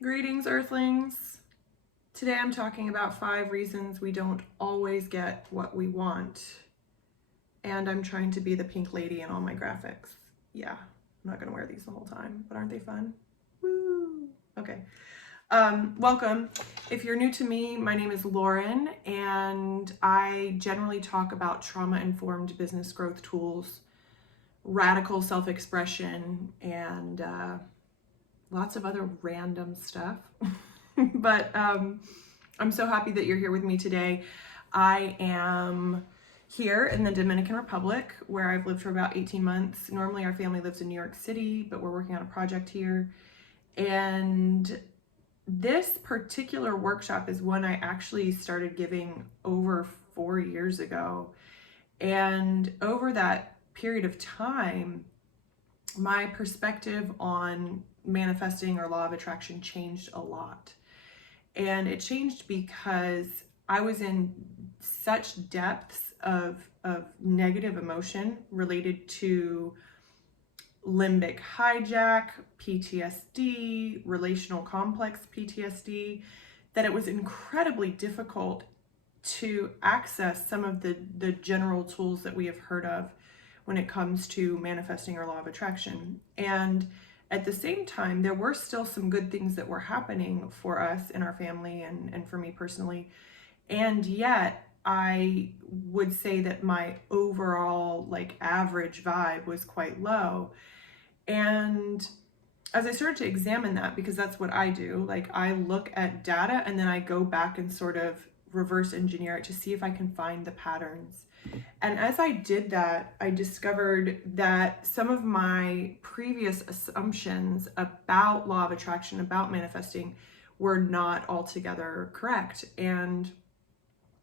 Greetings, Earthlings. Today I'm talking about 5 reasons we don't always get what we want. And I'm trying to be the pink lady in all my graphics. Yeah, I'm not gonna wear these the whole time, but aren't they fun? Woo! Okay. Welcome. If you're new to me, my name is Lauren, and I generally talk about trauma-informed business growth tools, radical self-expression, and lots of other random stuff. But I'm so happy that you're here with me today. I am here in the Dominican Republic, where I've lived for about 18 months. Normally our family lives in New York City, but we're working on a project here. And this particular workshop is one I actually started giving over 4 years ago. And over that period of time, my perspective on manifesting or law of attraction changed a lot. And it changed because I was in such depths of negative emotion related to limbic hijack, PTSD, relational complex PTSD, that it was incredibly difficult to access some of the general tools that we have heard of when it comes to manifesting or law of attraction. And at the same time, there were still some good things that were happening for us in our family and for me personally. And yet, I would say that my overall average vibe was quite low. And as I started to examine that, because that's what I do, I look at data and then I go back and sort of reverse engineer it to see if I can find the patterns. And as I did that, I discovered that some of my previous assumptions about law of attraction, about manifesting, were not altogether correct. And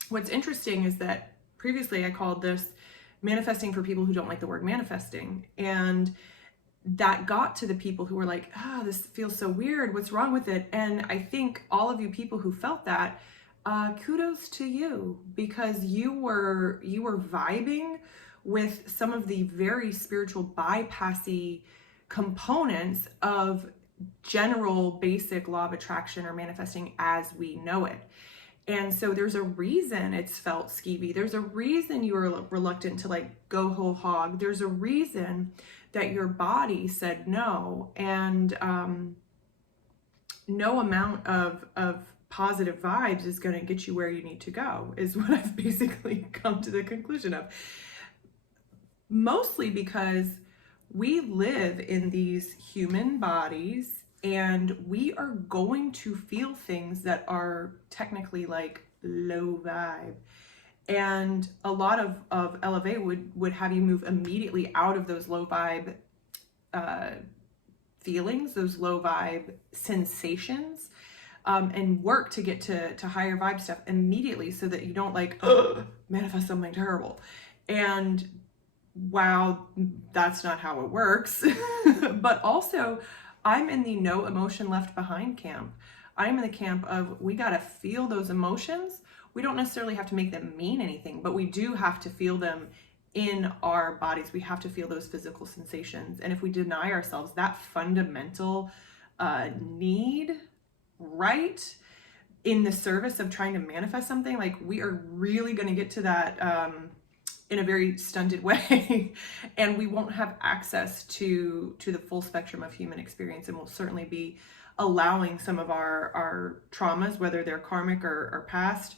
what's interesting is that previously I called this manifesting for people who don't like the word manifesting. And that got to the people who were like, this feels so weird. What's wrong with it? And I think all of you people who felt that, kudos to you, because you were vibing with some of the very spiritual bypassy components of general basic law of attraction or manifesting as we know it. And so there's a reason it's felt skeevy. There's a reason you were reluctant to go whole hog. There's a reason that your body said no. And no amount of positive vibes is going to get you where you need to go, is what I've basically come to the conclusion of. Mostly because we live in these human bodies and we are going to feel things that are technically low vibe. And a lot of LFA would have you move immediately out of those low vibe feelings, those low vibe sensations, and work to get to higher vibe stuff immediately so that you don't manifest something terrible. And wow, that's not how it works. But also, I'm in the no emotion left behind camp. I'm in the camp of we got to feel those emotions. We don't necessarily have to make them mean anything, but we do have to feel them in our bodies. We have to feel those physical sensations. And if we deny ourselves that fundamental need, right, in the service of trying to manifest something, we are really going to get to that in a very stunted way. And we won't have access to the full spectrum of human experience, and we'll certainly be allowing some of our traumas, whether they're karmic or past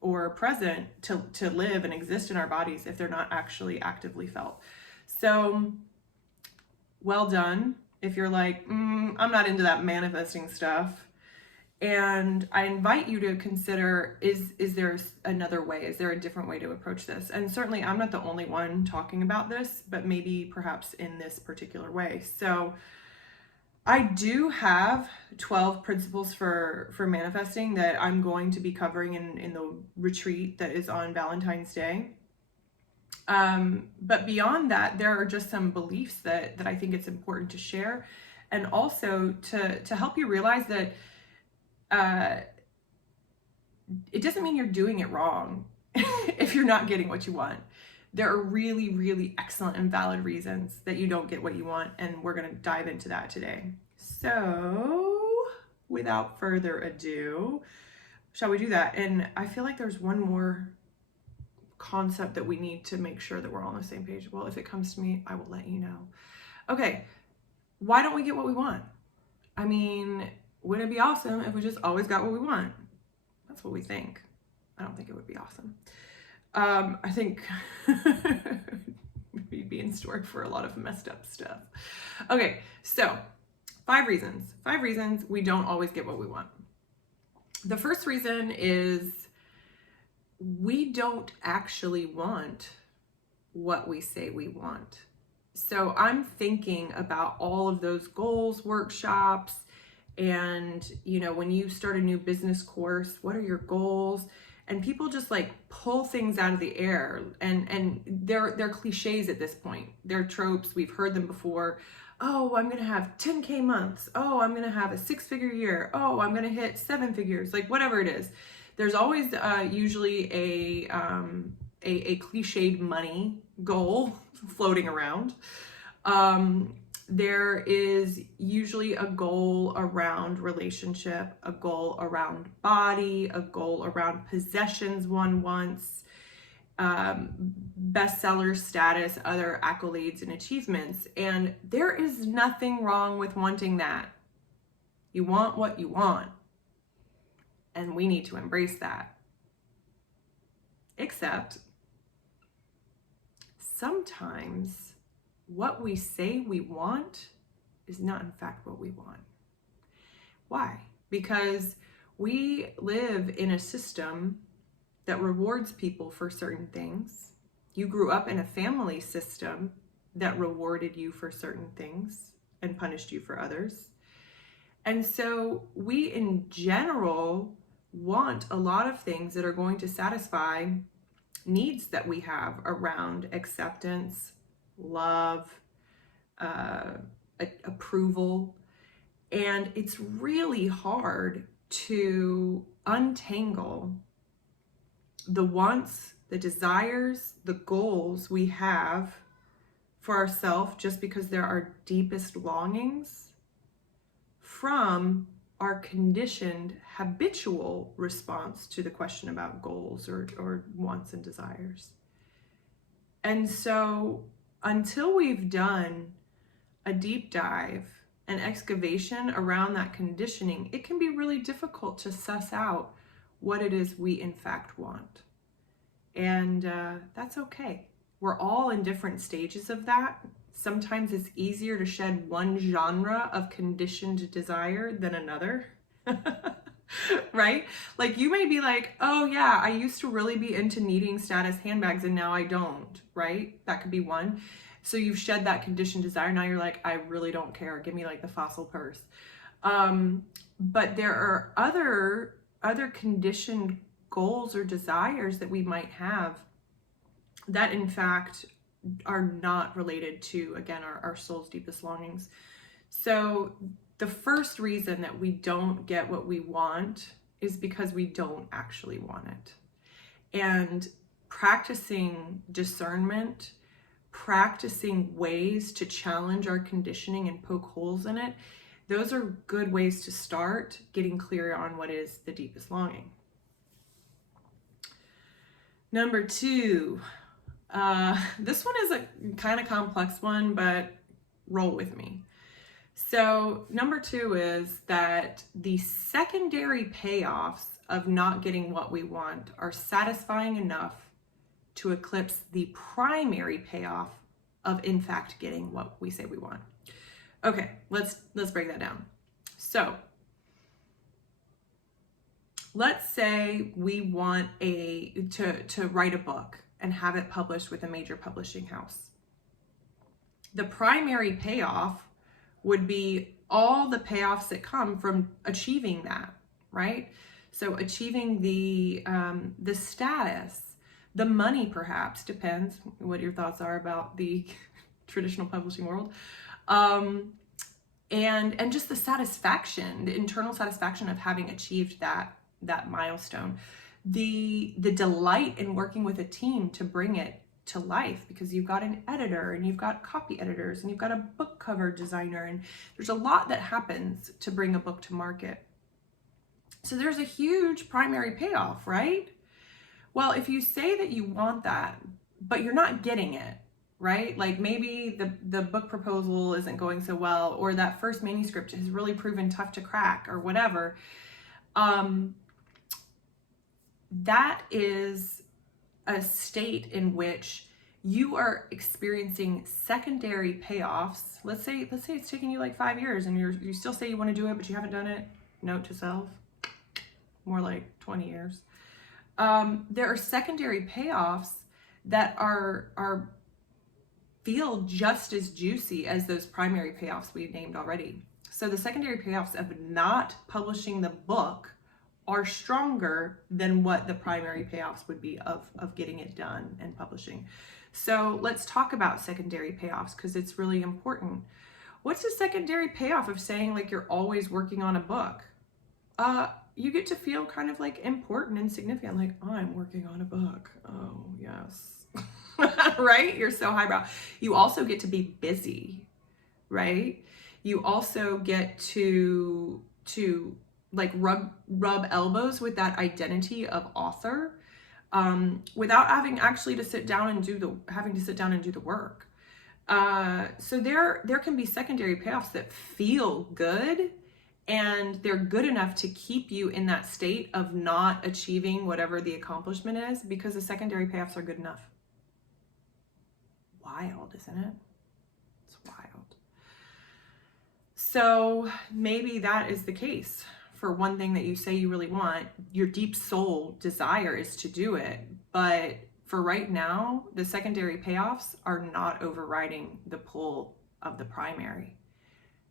or present, to live and exist in our bodies if they're not actually actively felt. So well done if you're I'm not into that manifesting stuff. And I invite you to consider, is there another way? Is there a different way to approach this? And certainly I'm not the only one talking about this, but maybe perhaps in this particular way. So I do have 12 principles for manifesting that I'm going to be covering in the retreat that is on Valentine's Day. But beyond that, there are just some beliefs that I think it's important to share, and also to help you realize that it doesn't mean you're doing it wrong if you're not getting what you want. There are really, really excellent and valid reasons that you don't get what you want, and we're going to dive into that today. So without further ado, shall we do that? And I feel like there's one more concept that we need to make sure that we're all on the same page. Well, if it comes to me, I will let you know. Okay, why don't we get what we want? I mean, wouldn't it be awesome if we just always got what we want? That's what we think. I don't think it would be awesome. I think we'd be in store for a lot of messed up stuff. Okay, so 5 reasons we don't always get what we want. The first reason is we don't actually want what we say we want. So I'm thinking about all of those goals, workshops, and when you start a new business course, what are your goals? And people just like pull things out of the air, and they're cliches at this point. They're tropes. We've heard them before. Oh, I'm gonna have 10K months. Oh, I'm gonna have a 6-figure year. Oh, I'm gonna hit 7 figures. Like whatever it is, there's always usually a cliched money goal floating around. There is usually a goal around relationship, a goal around body, a goal around possessions one wants, bestseller status, other accolades and achievements. And there is nothing wrong with wanting that. You want what you want. And we need to embrace that. Except sometimes what we say we want is not in fact what we want. Why? Because we live in a system that rewards people for certain things. You grew up in a family system that rewarded you for certain things and punished you for others. And so we in general want a lot of things that are going to satisfy needs that we have around acceptance, love, approval. And it's really hard to untangle the wants, the desires, the goals we have for ourselves just because they're our deepest longings from our conditioned habitual response to the question about goals or wants and desires. And so until we've done a deep dive, an excavation around that conditioning, it can be really difficult to suss out what it is we in fact want. And that's okay. We're all in different stages of that. Sometimes it's easier to shed one genre of conditioned desire than another. Right? Like you may be like, oh yeah, I used to really be into needing status handbags and now I don't, right? That could be one. So you've shed that conditioned desire. Now you're like, I really don't care. Give me like the fossil purse. But there are other conditioned goals or desires that we might have that in fact are not related to, again, our soul's deepest longings. So the first reason that we don't get what we want is because we don't actually want it. And practicing discernment, practicing ways to challenge our conditioning and poke holes in it, those are good ways to start getting clear on what is the deepest longing. Number 2, this one is a kind of complex one, but roll with me. So number 2 is that the secondary payoffs of not getting what we want are satisfying enough to eclipse the primary payoff of in fact getting what we say we want. Okay, let's break that down. So let's say we want to write a book and have it published with a major publishing house. The primary payoff would be all the payoffs that come from achieving that, right? So achieving the status, the money perhaps, depends what your thoughts are about the traditional publishing world, and just the satisfaction, the internal satisfaction of having achieved that milestone, the delight in working with a team to bring it to life, because you've got an editor and you've got copy editors and you've got a book cover designer, and there's a lot that happens to bring a book to market. So there's a huge primary payoff, right? Well, if you say that you want that, but you're not getting it, right? Like maybe the book proposal isn't going so well, or that first manuscript has really proven tough to crack, or whatever. That is a state in which you are experiencing secondary payoffs. Let's say it's taking you like 5 years and you still say you want to do it, but you haven't done it. Note to self, more like 20 years. There are secondary payoffs that are feel just as juicy as those primary payoffs we've named already. So the secondary payoffs of not publishing the book are stronger than what the primary payoffs would be of getting it done and publishing. So let's talk about secondary payoffs, because it's really important. What's the secondary payoff of saying like you're always working on a book? You get to feel kind of like important and significant, like, oh, I'm working on a book. Oh, yes. Right? You're so highbrow. You also get to be busy, right? You also get to like rub elbows with that identity of author, without having actually to sit down and do the work. So there can be secondary payoffs that feel good, and they're good enough to keep you in that state of not achieving whatever the accomplishment is, because the secondary payoffs are good enough. Wild, isn't it? It's wild. So maybe that is the case for one thing that you say you really want. Your deep soul desire is to do it, but for right now, the secondary payoffs are not overriding the pull of the primary.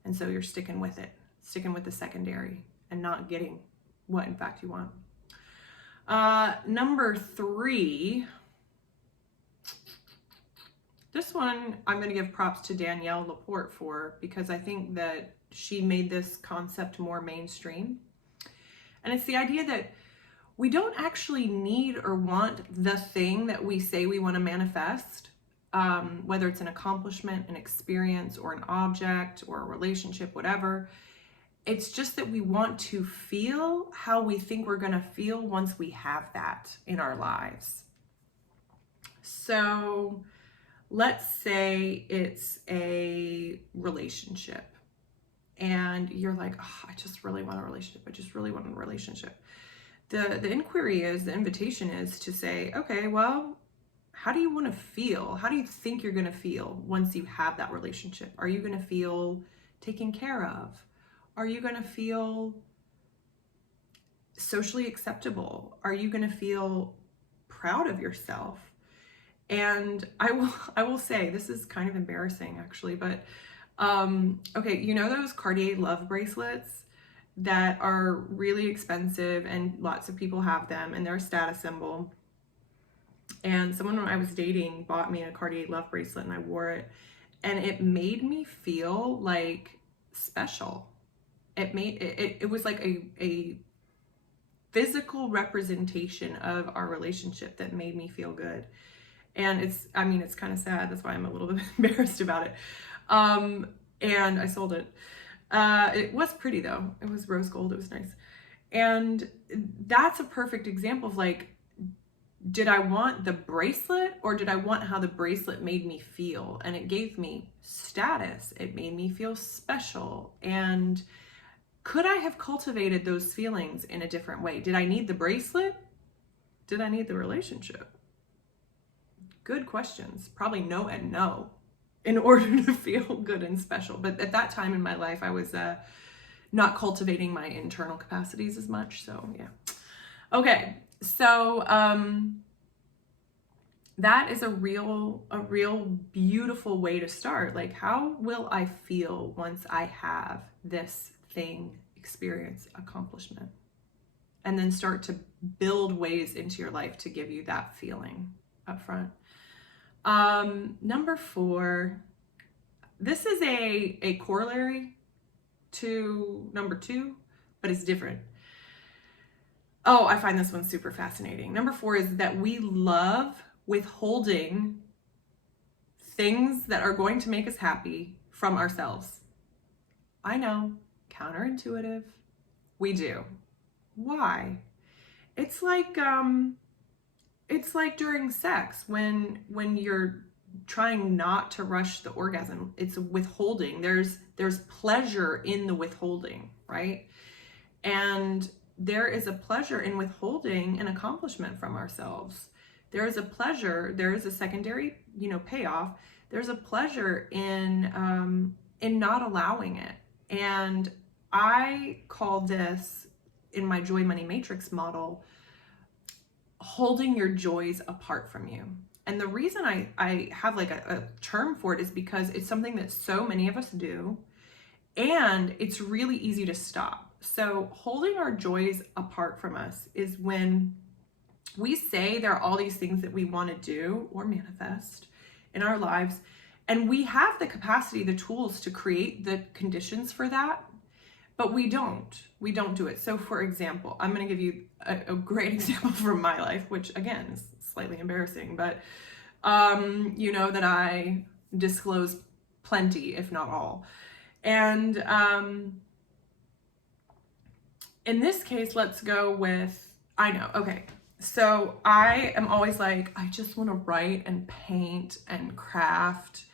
And so you're sticking with the secondary and not getting what in fact you want. Number 3, this one I'm going to give props to Danielle Laporte for, because I think that she made this concept more mainstream. And it's the idea that we don't actually need or want the thing that we say we want to manifest, whether it's an accomplishment, an experience, or an object, or a relationship, whatever. It's just that we want to feel how we think we're going to feel once we have that in our lives. So let's say it's a relationship and you're like, oh, I just really want a relationship. I just really want a relationship. The inquiry is, the invitation is to say, okay, well, how do you want to feel? How do you think you're going to feel once you have that relationship? Are you going to feel taken care of? Are you going to feel socially acceptable? Are you going to feel proud of yourself? And I will say, this is kind of embarrassing actually, but okay, you know those Cartier love bracelets that are really expensive and lots of people have them and they're a status symbol. And someone when I was dating bought me a Cartier love bracelet and I wore it, and it made me feel like special. It was like a physical representation of our relationship that made me feel good. And it's kind of sad. That's why I'm a little bit embarrassed about it. And I sold it. It was pretty though. It was rose gold. It was nice. And that's a perfect example of like, did I want the bracelet or did I want how the bracelet made me feel? And it gave me status. It made me feel special. And could I have cultivated those feelings in a different way? Did I need the bracelet? Did I need the relationship? Good questions. Probably no and no in order to feel good and special. But at that time in my life, I was not cultivating my internal capacities as much. So yeah. Okay. So that is a real beautiful way to start. Like, how will I feel once I have this thing, experience, accomplishment? And then start to build ways into your life to give you that feeling up front. Number 4, this is a corollary to number 2, but it's different. Oh, I find this one super fascinating. Number 4 is that we love withholding things that are going to make us happy from ourselves. I know, counterintuitive. We do. Why? It's like during sex when you're trying not to rush the orgasm. It's withholding. There's pleasure in the withholding, right? And there is a pleasure in withholding an accomplishment from ourselves. There is a pleasure, there is a secondary, payoff. There's a pleasure in not allowing it. And I call this, in my Joy Money Matrix model, holding your joys apart from you. And the reason I have like a term for it is because it's something that so many of us do, and it's really easy to stop. So holding our joys apart from us is when we say there are all these things that we want to do or manifest in our lives, and we have the capacity, the tools to create the conditions for that, but we don't do it. So for example, I'm going to give you a great example from my life, which again is slightly embarrassing, but that I disclose plenty, if not all. And in this case, let's go with, okay. So I am always like, I just want to write and paint and craft.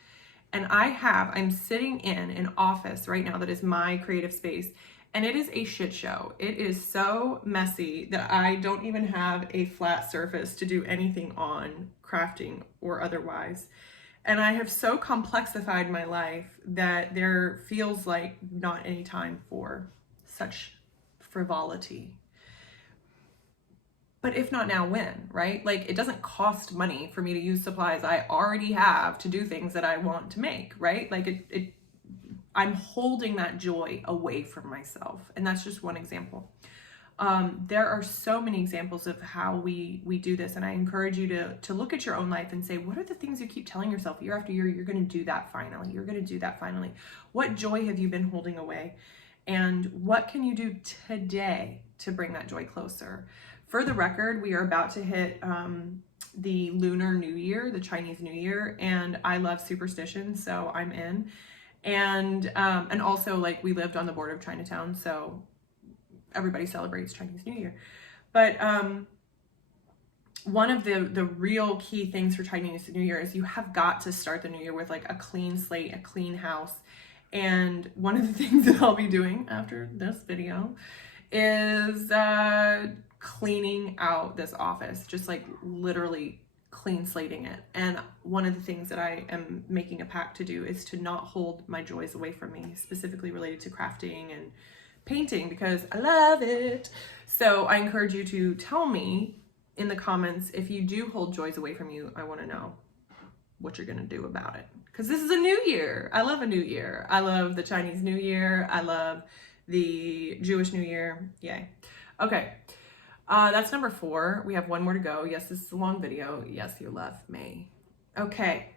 And I'm sitting in an office right now that is my creative space, and it is a shit show. It is so messy that I don't even have a flat surface to do anything on, crafting or otherwise. And I have so complexified my life that there feels like not any time for such frivolity. But if not now, when, right? Like, it doesn't cost money for me to use supplies I already have to do things that I want to make, right? Like I'm holding that joy away from myself. And that's just one example. There are so many examples of how we do this. And I encourage you to look at your own life and say, what are the things you keep telling yourself year after year? You're going to do that finally. You're going to do that finally. What joy have you been holding away? And what can you do today to bring that joy closer? For the record, we are about to hit the Lunar New Year, the Chinese New Year, and I love superstition, so I'm in. And also, like, we lived on the border of Chinatown, so everybody celebrates Chinese New Year. But one of the real key things for Chinese New Year is you have got to start the new year with like a clean slate, a clean house. And one of the things that I'll be doing after this video is cleaning out this office, just like literally clean slating it. And one of the things that I am making a pact to do is to not hold my joys away from me, specifically related to crafting and painting, because I love it. So I encourage you to tell me in the comments if you do hold joys away from you. I want to know what you're going to do about it, because this is a new year. I love a new year. I love the Chinese New Year. I love the Jewish New Year. Yay. Okay. That's number 4. We have one more to go. Yes, this is a long video. Yes, you love me. Okay.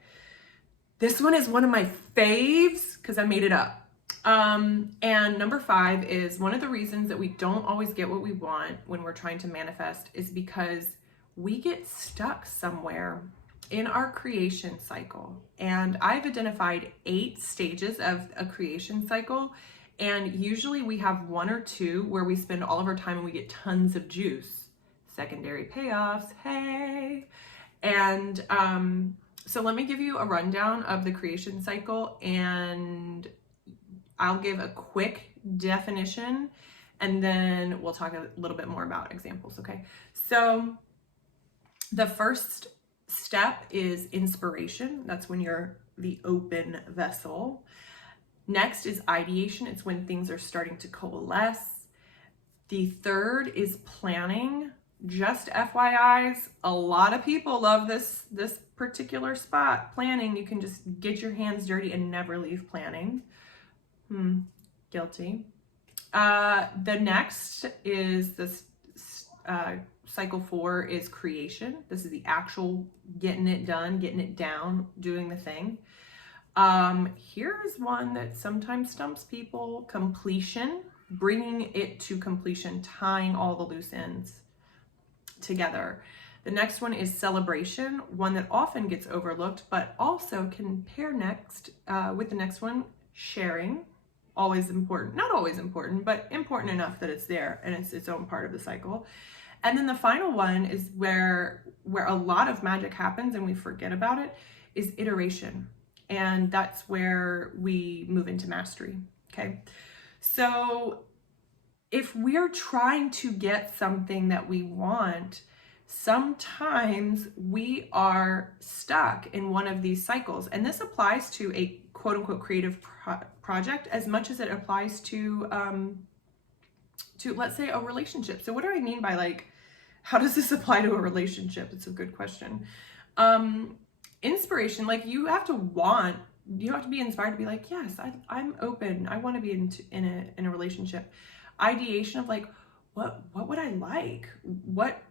This one is one of my faves because I made it up. And number 5 is one of the reasons that we don't always get what we want when we're trying to manifest is because we get stuck somewhere in our creation cycle. And I've identified 8 stages of a creation cycle. And usually we have 1 or 2 where we spend all of our time and we get tons of juice. Secondary payoffs, hey. And so let me give you a rundown of the creation cycle, and I'll give a quick definition, and then we'll talk a little bit more about examples, okay? So the first step is inspiration. That's when you're the open vessel. Next is ideation. It's when things are starting to coalesce. The third is planning. Just FYIs, a lot of people love this particular spot, planning. You can just get your hands dirty and never leave planning. Guilty. The next is this cycle 4 is creation. This is the actual getting it done, getting it down, doing the thing. Here's one that sometimes stumps people: completion, bringing it to completion, tying all the loose ends together. The next one is celebration, one that often gets overlooked, but also can pair next with the next one, sharing. always important, not always important, but important enough that it's there and it's its own part of the cycle. And then the final one is where a lot of magic happens and we forget about it, is iteration. And that's where we move into mastery. Okay. So if we're trying to get something that we want, sometimes we are stuck in one of these cycles. And this applies to a quote unquote creative project as much as it applies to let's say a relationship. So what do I mean by like, how does this apply to a relationship? It's a good question. Inspiration, like you have to be inspired to be like, yes, I'm open. I want to be in a relationship. Ideation of like, what would I like? What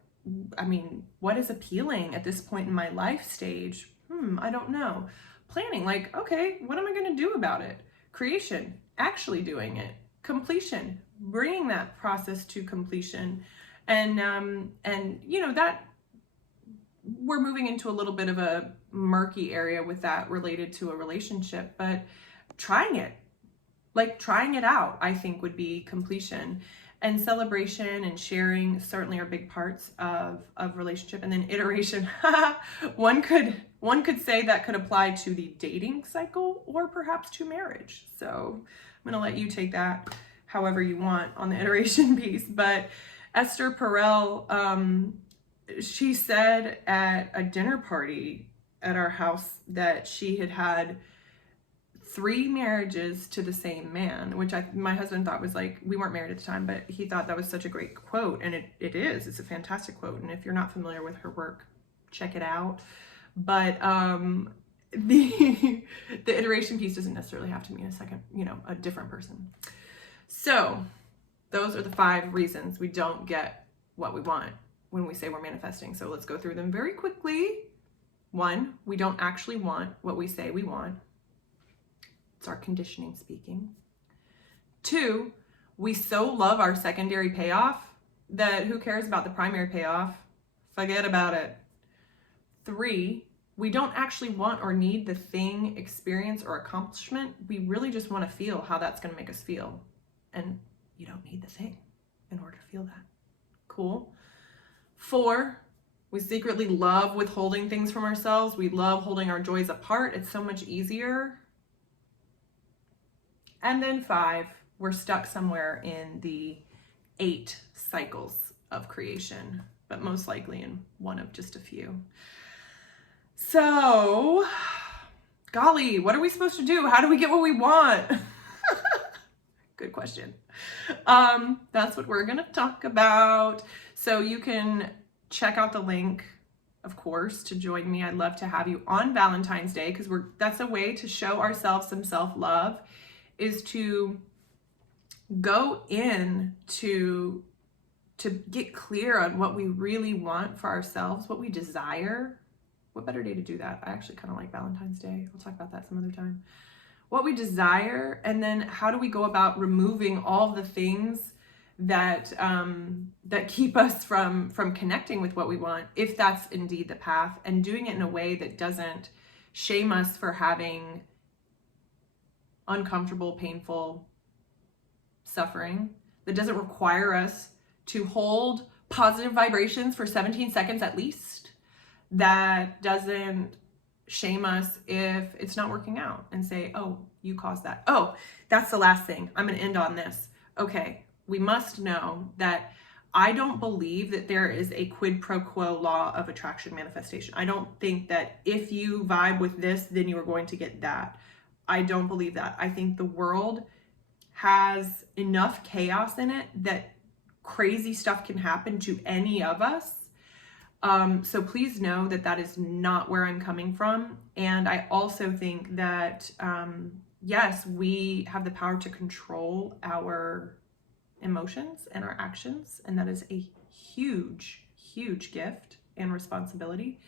is appealing at this point in my life stage? I don't know. Planning, like, okay, what am I going to do about it? Creation, actually doing it. Completion, bringing that process to completion. And that we're moving into a little bit of a murky area with that related to a relationship, but trying it out, I think would be completion. And celebration and sharing certainly are big parts of relationship. And then iteration, one could say that could apply to the dating cycle or perhaps to marriage. So I'm gonna let you take that however you want on the iteration piece. But Esther Perel, she said at a dinner party at our house that she had 3 marriages to the same man, which my husband thought was like, we weren't married at the time, but he thought that was such a great quote. And it is, it's a fantastic quote. And if you're not familiar with her work, check it out. But the iteration piece doesn't necessarily have to mean a different person. So those are the 5 reasons we don't get what we want when we say we're manifesting. So let's go through them very quickly. 1, we don't actually want what we say we want. It's our conditioning speaking. 2, we so love our secondary payoff that who cares about the primary payoff? Forget about it. 3, we don't actually want or need the thing, experience, or accomplishment. We really just want to feel how that's going to make us feel. And you don't need the thing in order to feel that. Cool. 4, we secretly love withholding things from ourselves. We love holding our joys apart. It's so much easier. And then 5, we're stuck somewhere in the 8 cycles of creation, but most likely in one of just a few. So, golly, what are we supposed to do? How do we get what we want? Good question. That's what we're going to talk about. So you can check out the link, of course, to join me. I'd love to have you on Valentine's Day, because that's a way to show ourselves some self-love, is to go in to get clear on what we really want for ourselves, what we desire. What better day to do that? I actually kind of like Valentine's Day. We'll talk about that some other time. What we desire, and then how do we go about removing all the things that keep us from connecting with what we want, if that's indeed the path, and doing it in a way that doesn't shame us for having uncomfortable, painful suffering, that doesn't require us to hold positive vibrations for 17 seconds at least, that doesn't shame us if it's not working out and say, oh, you caused that. Oh, that's the last thing. I'm going to end on this. Okay, we must know that I don't believe that there is a quid pro quo law of attraction manifestation. I don't think that if you vibe with this, then you are going to get that. I don't believe that. I think the world has enough chaos in it that crazy stuff can happen to any of us. So please know that that is not where I'm coming from. And I also think that, yes, we have the power to control our emotions and our actions. And that is a huge, huge gift and responsibility.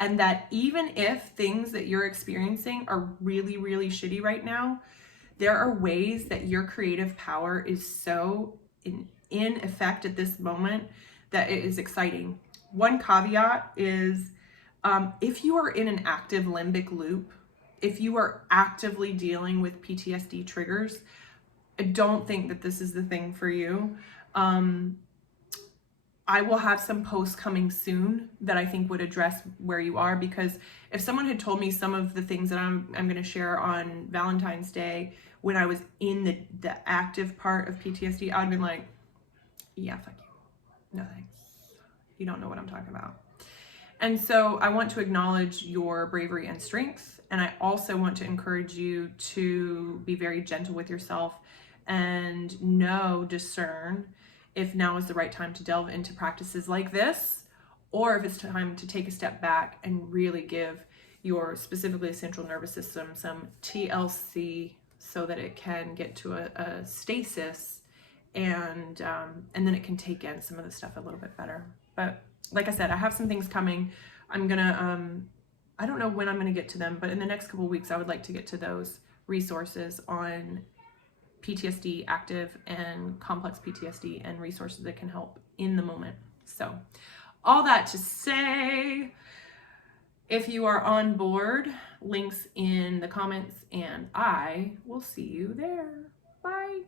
And that even if things that you're experiencing are really, really shitty right now, there are ways that your creative power is so in effect at this moment that it is exciting. One caveat is if you are in an active limbic loop, if you are actively dealing with PTSD triggers, I don't think that this is the thing for you. I will have some posts coming soon that I think would address where you are, because if someone had told me some of the things that I'm going to share on Valentine's Day when I was in the active part of PTSD, I'd been like, yeah, fuck you. No thanks. You don't know what I'm talking about. And so I want to acknowledge your bravery and strength. And I also want to encourage you to be very gentle with yourself and discern if now is the right time to delve into practices like this, or if it's time to take a step back and really give your specifically central nervous system some TLC so that it can get to a stasis, and then it can take in some of the stuff a little bit better. But like I said, I have some things coming. I'm gonna I don't know when I'm gonna get to them, but in the next couple of weeks I would like to get to those resources on PTSD, active and complex PTSD, and resources that can help in the moment. So all that to say, if you are on board, links in the comments, and I will see you there. Bye.